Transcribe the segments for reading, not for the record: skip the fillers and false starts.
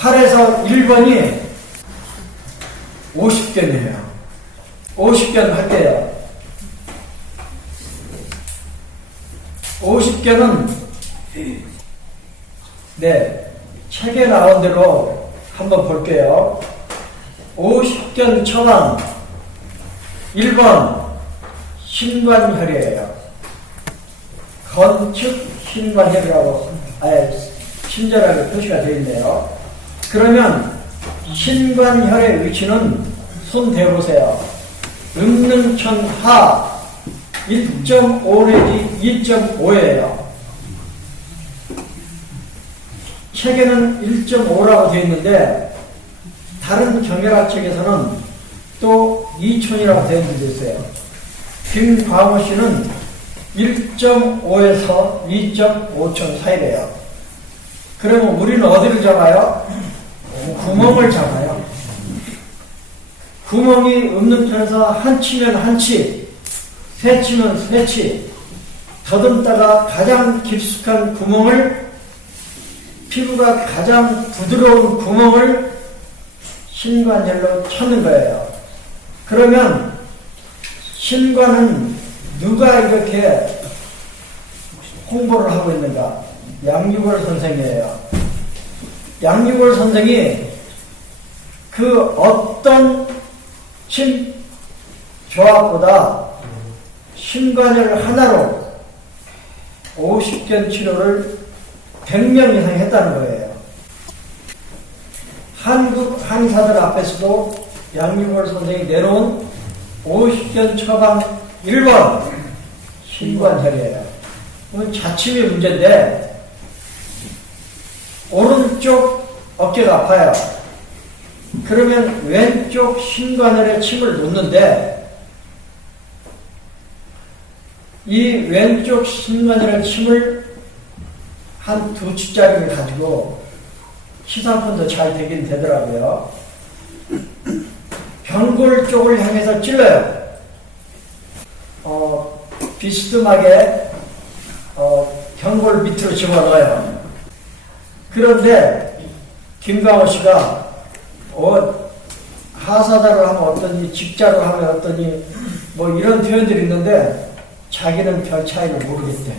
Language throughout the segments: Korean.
8에서 1번이 50견이에요. 50견 할게요. 50견은 네, 책에 나온 대로 한번 볼게요. 50견 처방 1번 신관혈이에요. 건축 신관혈이라고 아예 친절하게 표시가 되어 있네요. 그러면 신관혈의 위치는 손 대보세요. 음릉천 하 1.5 내지 2.5예요. 책에는 1.5라고 되어 있는데 다른 경혈학 책에서는 또 2촌이라고 되어 있는 데 있어요. 김광호 씨는 1.5에서 2.5촌 사이래요. 그러면 우리는 어디를 잡아요? 구멍을 잡아요. 구멍이 음릉천에서 한 치면 한 치, 세 치면 세 치, 더듬다가 가장 깊숙한 구멍을, 피부가 가장 부드러운 구멍을 신관혈로 찾는 거예요. 그러면 신관은 누가 이렇게 홍보를 하고 있는가? 양유골 선생이에요. 양유골 선생이 그 어떤 침 조합보다 신관혈 하나로 50견 치료를 100명 이상 했다는 거예요. 한국 한의사들 앞에서도 양유골 선생이 내놓은 50견 처방 1번 신관혈이에요. 이건 자침의 문제인데 오른쪽 어깨가 아파요. 그러면 왼쪽 신관혈에 침을 놓는데 이 왼쪽 신관혈에 침을 한 2치짜리를 가지고 시상품도 잘 되긴 되더라고요. 병골 쪽을 향해서 찔러요. 비스듬하게 경골 밑으로 집어넣어요. 그런데 김광호 씨가 하사자로 하면 어떠니, 직자로 하면 어떠니, 뭐 이런 표현들이 있는데 자기는 별 차이를 모르겠대.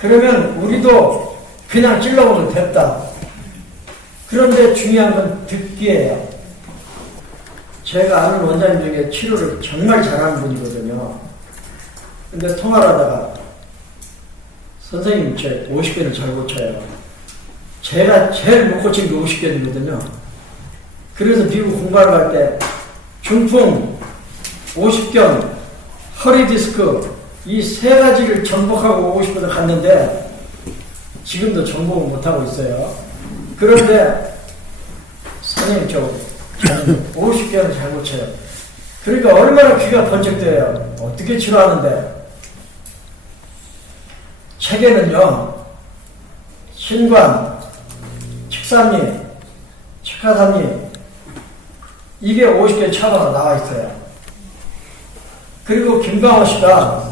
그러면 우리도 그냥 찔러보면 됐다. 그런데 중요한 건 듣기예요. 제가 아는 원장님 중에 치료를 정말 잘하는 분이거든요. 근데 통화를 하다가 선생님 제 50견을 잘 고쳐요. 제가 제일 못 고친 게 50견이거든요. 그래서 미국 공부하러 갈 때 중풍, 50견, 허리 디스크 이 세 가지를 정복하고 오고 싶어서 갔는데 지금도 정복을 못하고 있어요. 그런데 선생님 저 50견을 잘 고쳐요. 그러니까 얼마나 귀가 번쩍 뜨여요. 어떻게 치료하는데? 책에는요, 신관, 칡삼리, 칡하삼리 이게 50견 처방으로 나와 있어요. 그리고 김광호 씨가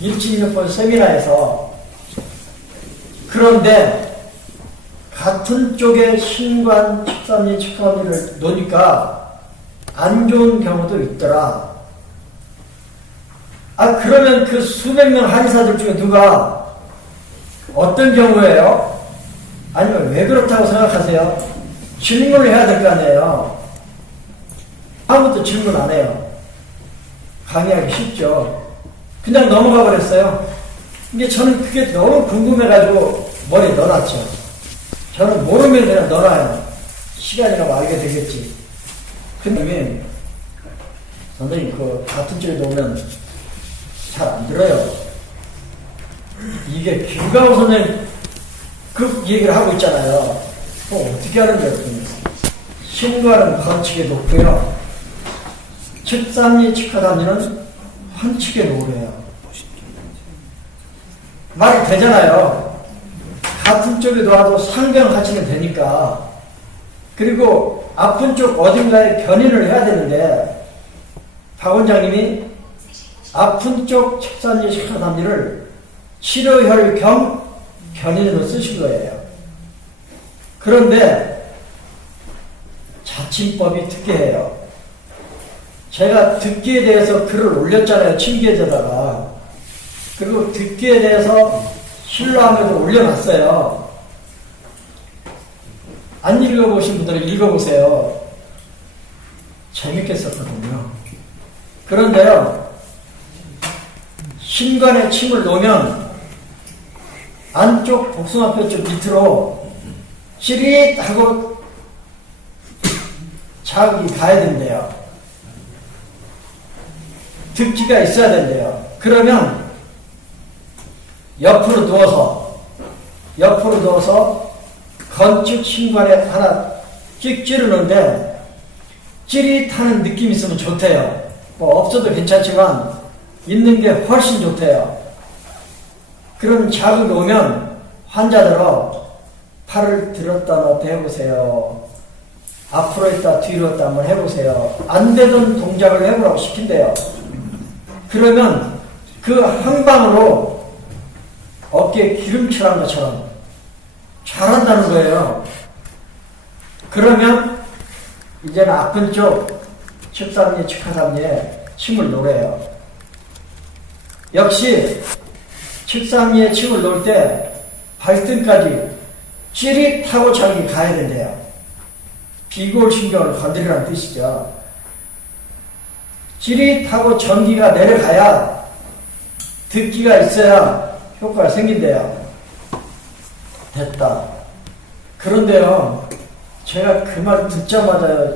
일진육번 세미나에서 그런데 같은 쪽에 신관, 칡삼리, 칡하삼리를 놓으니까 안 좋은 경우도 있더라. 그러면 그 수백 명 한의사들 중에 누가 어떤 경우예요? 아니면 왜 그렇다고 생각하세요? 질문을 해야 될 거 아니에요. 아무것도 질문 안 해요. 강의하기 쉽죠. 그냥 넘어가 버렸어요. 근데 저는 그게 너무 궁금해가지고 머리에 넣어놨죠. 저는 모르면 그냥 넣어놔요. 시간이 가면 알게 되겠지. 근데 선생님 그 같은 쪽에 놓으면 잘 안 들어요. 이게 김광호 선생님 그 얘기를 하고 있잖아요. 어떻게 하는데요? 신관은 관측에 놓고요. 칡삼리, 칡하삼리는 환측에 놓으래요. 말이 되잖아요. 같은 쪽에 놓아도 상병하치면 되니까. 그리고 아픈 쪽 어딘가에 견인을 해야 되는데 박 원장님이 아픈 쪽 칡삼리, 칡하삼리를 치료혈 겸 견인으로 쓰신 거예요. 그런데 받침법이 듣기예요. 제가 듣기에 대해서 글을 올렸잖아요. 침계에다가. 그리고 듣기에 대해서 신라함에도 올려놨어요. 안 읽어보신 분들은 읽어보세요. 재밌게 썼거든요. 그런데요, 신관에 침을 놓으면 안쪽 복숭아뼈 쪽 밑으로 찌릿하고 자극이 가야 된대요. 듣기가 있어야 된대요. 그러면 옆으로 누워서 건축 신관에 하나 찍 찌르는데 찌릿하는 느낌이 있으면 좋대요. 뭐 없어도 괜찮지만 있는 게 훨씬 좋대요. 그런 자극이 오면 환자들은 팔을 들었다 놨다 해보세요. 앞으로 있다 뒤로 있다 한번 해보세요. 안 되던 동작을 해보라고 시킨대요. 그러면 그 한 방으로 어깨에 기름칠한 것처럼 잘한다는 거예요. 그러면 이제는 아픈 쪽 측삼리, 측하삼리에 침을 놓으래요. 역시 측삼리에 침을 놓을 때 발등까지 찌릿하고 자극이 가야 된대요. 비골신경을 건드리라는 뜻이죠. 찌릿하고 전기가 내려가야 듣기가 있어야 효과가 생긴대요. 됐다. 그런데요, 제가 그 말 듣자마자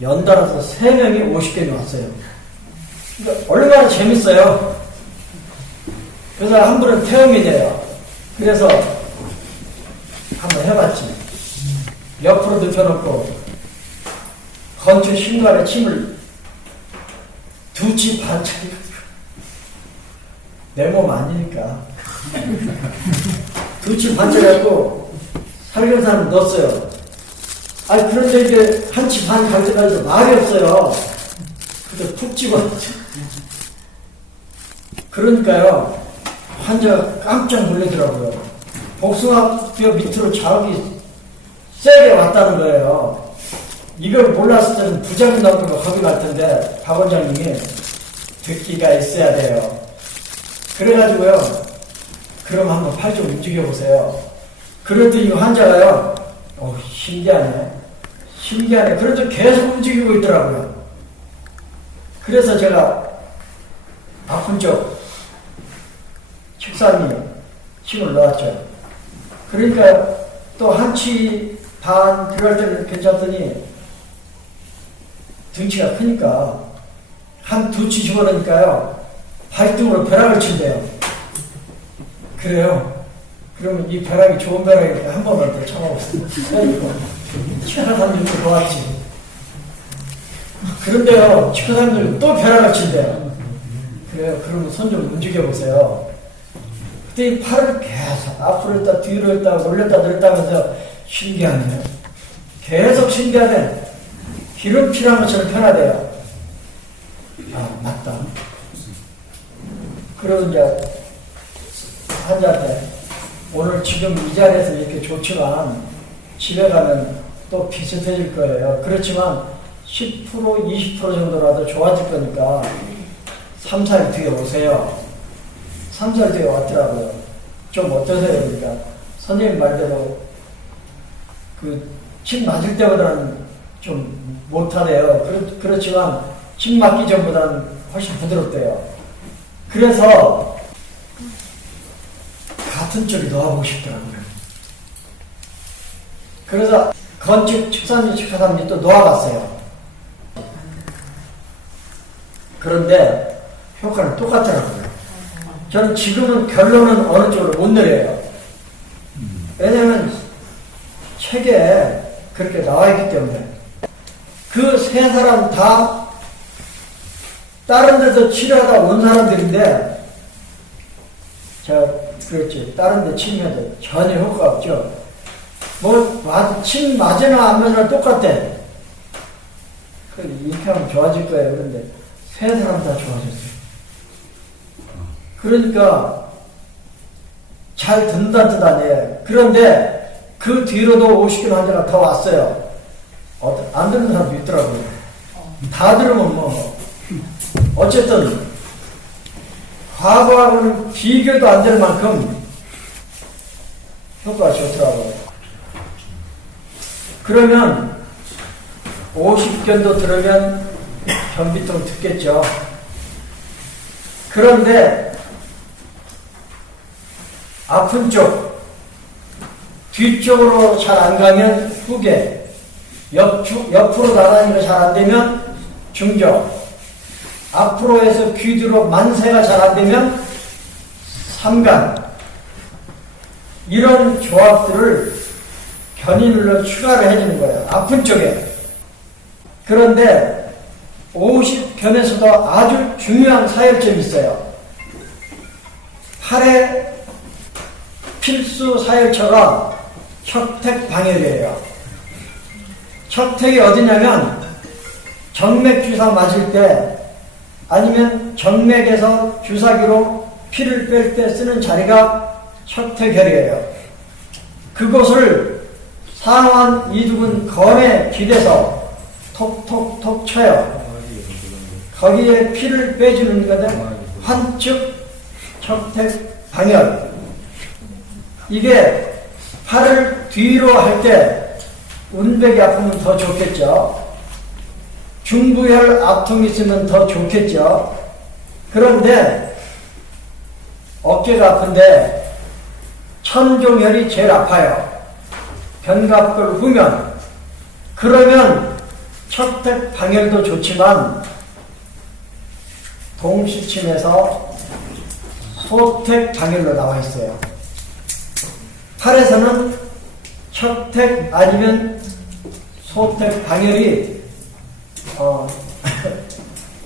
연달아서 3명이 50개이 왔어요. 그러니까 얼마나 재밌어요. 그래서 한 분은 태음이네요. 그래서 한번 해봤지. 옆으로 눕혀놓고 건축 신관에 침을 2치 반차리 내 몸 아니니까 2치 반차리 갖고 살균산을 넣었어요. 아니 그런데 이제 1치 반 갈 때까지도 말이 없어요. 그래서 푹 집어넣었죠. 그러니까요, 환자가 깜짝 놀라더라고요. 복숭아뼈 밑으로 자극이 세게 왔다는 거예요. 이걸 몰랐을 때는 부작용 나오는 거 겁이 날 텐데 박 원장님이 듣기가 있어야 돼요. 그래가지고요, 그럼 한번 팔 좀 움직여보세요. 그랬더니 환자가요, 신기하네. 그래도 계속 움직이고 있더라고요. 그래서 제가 아픈 쪽 측삼리 침을 넣었죠. 그러니까 또 1치 반 들어갈 때는 괜찮더니 등치가 크니까 한 2치 집어넣으니까요, 발등으로 벼락을 친대요. 그래요. 그러면 이 벼락이 좋은 벼락이니까 한 번만 더 참아보세요. 치과사님도 좋았지. 그런데요, 치과사님도 또 벼락을 친대요. 그래요. 그러면 손 좀 움직여보세요. 그때 이 팔을 계속 앞으로 했다 뒤로 했다 올렸다 내렸다 하면서 신기하네요. 계속 신기하네. 기름칠한 것처럼 편하대요. 아, 맞다. 그러고 이제 환자한테 오늘 지금 이 자리에서 이렇게 좋지만 집에 가면 또 비슷해질 거예요. 그렇지만 10% 20% 정도라도 좋아질 거니까 3, 4일 뒤에 오세요. 3, 4일 뒤에 왔더라고요. 좀 어떠세요? 그러니까 선생님 말대로 침 맞을 때보다는 좀 못하대요. 그렇지만 침 맞기 전보다는 훨씬 부드럽대요. 그래서 같은 쪽에 놓아보고 싶더라고요. 그래서 건축, 측삼리, 측하삼리 또 놓아봤어요. 그런데 효과는 똑같더라고요. 저는 지금은 결론은 어느 쪽으로 못 내려요. 왜냐면 책에 그렇게 나와 있기 때문에. 그 3사람 다 다른 데서 치료하다 온 사람들인데, 제가 그랬지, 다른 데 치료해도 전혀 효과가 없죠. 침 맞으나 안 맞으나 똑같대. 이렇게 하면 좋아질 거예요. 그런데 3사람 다 좋아졌어요. 그러니까 잘 듣는다는 뜻 아니에요. 그런데 그 뒤로도 50개 환자가 더 왔어요. 안 듣는 사람도 있더라고요. 다 들으면 뭐 어쨌든 과거하고는 비교도 안 될 만큼 효과가 좋더라고요. 그러면 50견도 들으면 변비통 듣겠죠. 그런데 아픈 쪽, 뒤쪽으로 잘 안 가면 후계, 옆으로 나가는 거 잘 안 되면 중적, 앞으로 해서 귀 뒤로 만세가 잘 안 되면 삼간, 이런 조합들을 견인으로 추가를 해주는 거예요. 아픈 쪽에. 그런데 50견에서도 아주 중요한 사열점이 있어요. 팔의 필수 사열처가 척택방열이에요. 척택이 어디냐면 정맥 주사 맞을 때 아니면 정맥에서 주사기로 피를 뺄 때 쓰는 자리가 척택혈이에요. 그곳을 상완 이두근 건에 기대서 톡톡톡 쳐요. 거기에 피를 빼주는 거는 환축 척택방열. 이게 팔을 뒤로 할 때 운백이 아프면 더 좋겠죠. 중부혈 압통이 있으면 더 좋겠죠. 그런데 어깨가 아픈데 천종혈이 제일 아파요. 견갑골 후면. 그러면 척택방열도 좋지만 동시침에서 소택방열로 나와 있어요. 팔에서는 척택 아니면 소택방열이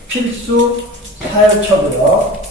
필수 사열처고요.